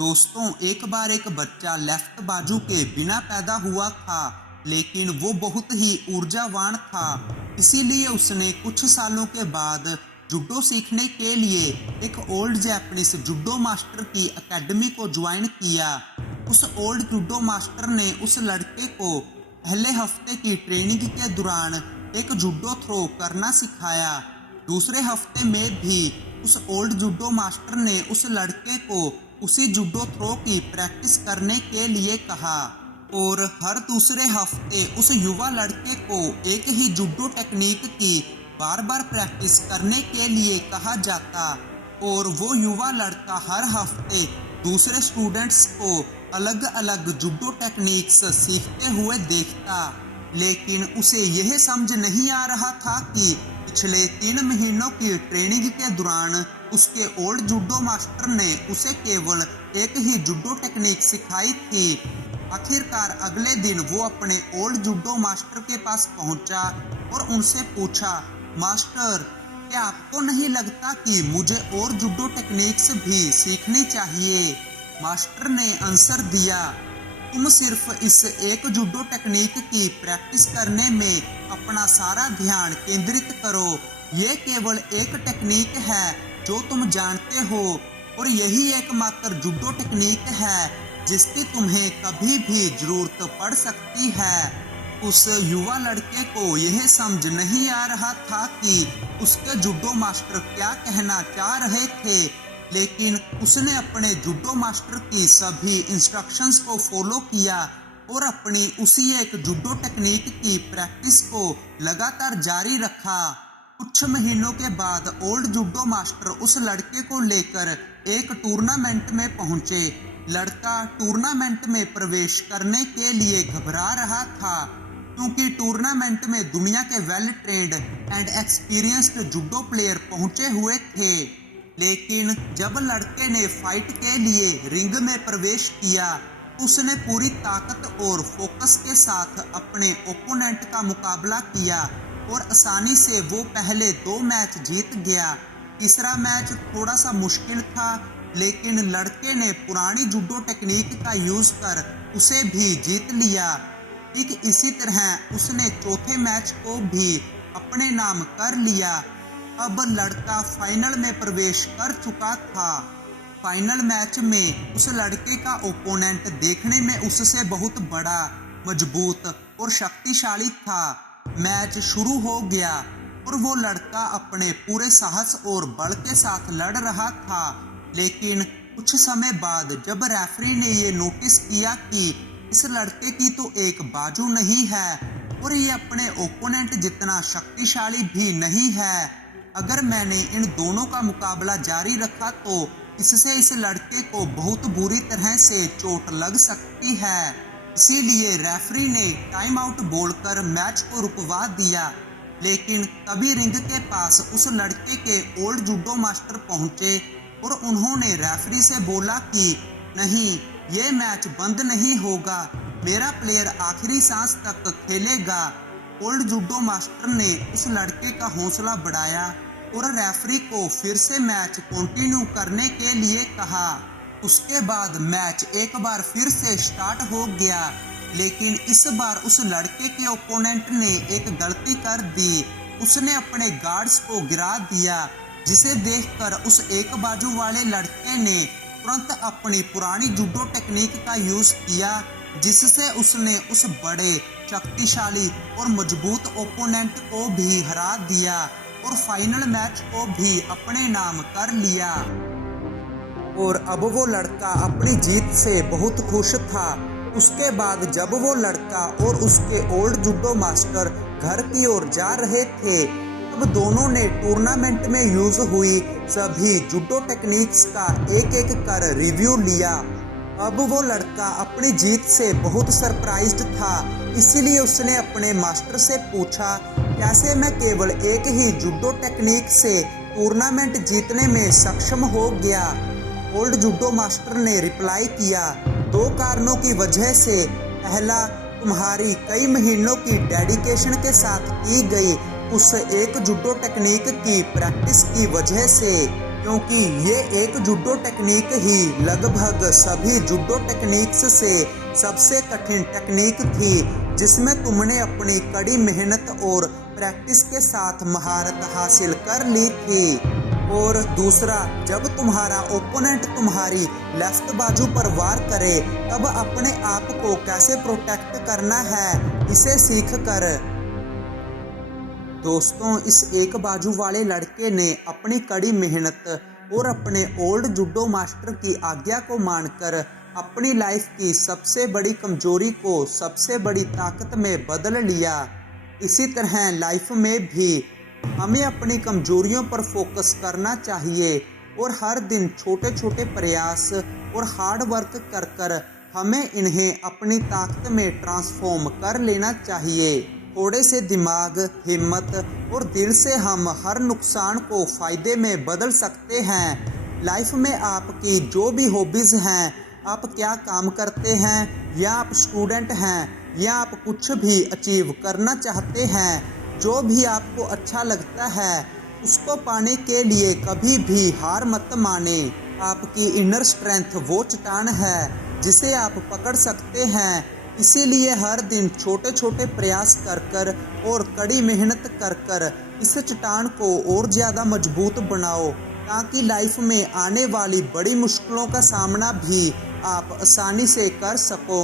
दोस्तों, एक बार एक बच्चा लेफ्ट बाजू के बिना पैदा हुआ था, लेकिन वो बहुत ही ऊर्जावान था। इसीलिए उसने कुछ सालों के बाद जुडो सीखने के लिए एक ओल्ड जैपनीज जुडो मास्टर की एकेडमी को ज्वाइन किया। उस ओल्ड जुडो मास्टर ने उस लड़के को पहले हफ्ते की ट्रेनिंग के दौरान एक जुडो थ्रो करना सिखाया। दूसरे हफ्ते में भी उस ओल्ड जुडो मास्टर ने उस लड़के को उसी जुडो थ्रो की प्रैक्टिस करने के लिए कहा और हर दूसरे हफ्ते उस युवा लड़के को एक ही जुडो टेक्निक की बार बार प्रैक्टिस करने के लिए कहा जाता और वो युवा लड़का हर हफ्ते दूसरे स्टूडेंट्स को अलग अलग जुडो टेक्निक्स सीखते हुए देखता। लेकिन उसे यह समझ नहीं आ रहा था कि पिछले 3 महीनों की ट्रेनिंग के दौरान उसके ओल्ड जुडो मास्टर ने उसे केवल एक ही जुडो टेक्निक सिखाई थी। आखिरकार अगले दिन वो अपने ओल्ड जुडो मास्टर के पास पहुंचा और उनसे पूछा, मास्टर, क्या आपको नहीं लगता कि मुझे और जुडो टेक्निक्स भी सीखनी चाहिए? मास्टर ने आंसर दिया, तुम सिर्फ इस एक जुडो टेक्निक की प्रैक्टिस करने में अपना सारा ध्यान केंद्रित करो। ये केवल एक टेक्निक है जो तुम जानते हो और यही एकमात्र जुडो टेक्निक है जिसकी तुम्हें कभी भी जरूरत पड़ सकती है। उस युवा लड़के को यह समझ नहीं आ रहा था कि उसके जुडो मास्टर क्या कहना चाह रहे थे, लेकिन उसने अपने जुडो मास्टर की सभी इंस्ट्रक्शंस को फॉलो किया और अपनी उसी एक जुडो टेक्निक की प्रैक्टिस को लगातार जारी रखा। कुछ महीनों के बाद ओल्ड जुडो मास्टर उस लड़के को लेकर एक टूर्नामेंट में पहुंचे। लड़का टूर्नामेंट में प्रवेश करने के लिए घबरा रहा था क्योंकि टूर्नामेंट में दुनिया के well trained and experienced judo player पहुंचे हुए थे। लेकिन जब लड़के ने फाइट के लिए रिंग में प्रवेश किया, उसने पूरी ताकत और फोकस के साथ अपने ओपोनेंट का मुकाबला किया और आसानी से वो पहले 2 मैच जीत गया। तीसरा मैच थोड़ा सा मुश्किल था, लेकिन लड़के ने पुरानी जुडो टेक्निक का यूज कर उसे भी जीत लिया। ठीक इसी तरह उसने चौथे मैच को भी अपने नाम कर लिया। अब लड़का फाइनल में प्रवेश कर चुका था। फाइनल मैच में उस लड़के का ओपोनेंट देखने में उससे बहुत बड़ा, मजबूत और शक्तिशाली था। मैच शुरू हो गया और वो लड़का अपने पूरे साहस और बल के साथ लड़ रहा था। लेकिन कुछ समय बाद जब रेफरी ने ये नोटिस किया कि इस लड़के की तो एक बाजू नहीं है और ये अपने ओपोनेंट जितना शक्तिशाली भी नहीं है, अगर मैंने इन दोनों का मुकाबला जारी रखा तो इससे इस लड़के को बहुत बुरी तरह से चोट लग सकती है। इसीलिए रेफरी ने टाइम आउट बोलकर मैच को रुकवा दिया। लेकिन तभी रिंग के पास उस लड़के के ओल्ड जुडो मास्टर पहुंचे और उन्होंने रेफरी से बोला कि नहीं, ये मैच बंद नहीं होगा, मेरा प्लेयर आखिरी सांस तक खेलेगा। ओल्ड जुडो मास्टर ने उस लड़के का हौसला बढ़ाया और रेफरी को फिर से मैच कंटिन्यू करने के लिए कहा। उसके बाद मैच एक बार फिर से स्टार्ट हो गया, लेकिन इस बार उस लड़के के ओपोनेंट ने एक गलती कर दी। उसने अपने गार्ड्स को गिरा दिया, जिसे देखकर उस एक बाजू वाले लड़के ने तुरंत अपनी पुरानी जुडो टेक्निक का यूज किया, जिससे उसने उस बड़े, शक्तिशाली और मजबूत ओपोनेंट को भी हरा दिया और फाइनल मैच को भी अपने नाम कर लिया। और अब वो लड़का अपनी जीत से बहुत खुश था। उसके बाद जब वो लड़का और उसके ओल्ड जुडो मास्टर घर की ओर जा रहे थे, तब दोनों ने टूर्नामेंट में यूज हुई सभी जुडो टेक्निक्स का एक एक कर रिव्यू लिया। अब वो लड़का अपनी जीत से बहुत सरप्राइज्ड था, इसीलिए उसने अपने मास्टर से पूछा, कैसे मैं केवल एक ही जुडो टेक्निक से टूर्नामेंट जीतने में सक्षम हो गया? ओल्ड जुडो मास्टर ने रिप्लाई किया, 2 कारणों की वजह से। पहला, तुम्हारी कई महीनों की डेडिकेशन के साथ की गई उस एक जुडो टेक्निक की प्रैक्टिस की वजह से, क्योंकि ये एक जूडो टेक्निक ही लगभग सभी जूडो टेक्निक्स से सबसे कठिन टेक्निक थी, जिसमें तुमने अपनी कड़ी मेहनत और प्रैक्टिस के साथ महारत हासिल कर ली थी। और दूसरा, जब तुम्हारा ओपोनेंट तुम्हारी लेफ्ट बाजू पर वार करे तब अपने आप को कैसे प्रोटेक्ट करना है, इसे सीख कर। दोस्तों, इस एक बाजू वाले लड़के ने अपनी कड़ी मेहनत और अपने ओल्ड जूडो मास्टर की आज्ञा को मानकर अपनी लाइफ की सबसे बड़ी कमजोरी को सबसे बड़ी ताकत में बदल लिया। इसी तरह लाइफ में भी हमें अपनी कमजोरियों पर फोकस करना चाहिए और हर दिन छोटे छोटे प्रयास और हार्ड वर्क कर कर हमें इन्हें अपनी ताकत में ट्रांसफॉर्म कर लेना चाहिए। थोड़े से दिमाग, हिम्मत और दिल से हम हर नुकसान को फायदे में बदल सकते हैं। लाइफ में आपकी जो भी हॉबीज़ हैं, आप क्या काम करते हैं, या आप स्टूडेंट हैं, या आप कुछ भी अचीव करना चाहते हैं, जो भी आपको अच्छा लगता है उसको पाने के लिए कभी भी हार मत माने। आपकी इनर स्ट्रेंथ वो चट्टान है जिसे आप पकड़ सकते हैं। इसीलिए हर दिन छोटे छोटे प्रयास कर कर और कड़ी मेहनत कर कर इस चट्टान को और ज़्यादा मजबूत बनाओ, ताकि लाइफ में आने वाली बड़ी मुश्किलों का सामना भी आप आसानी से कर सको।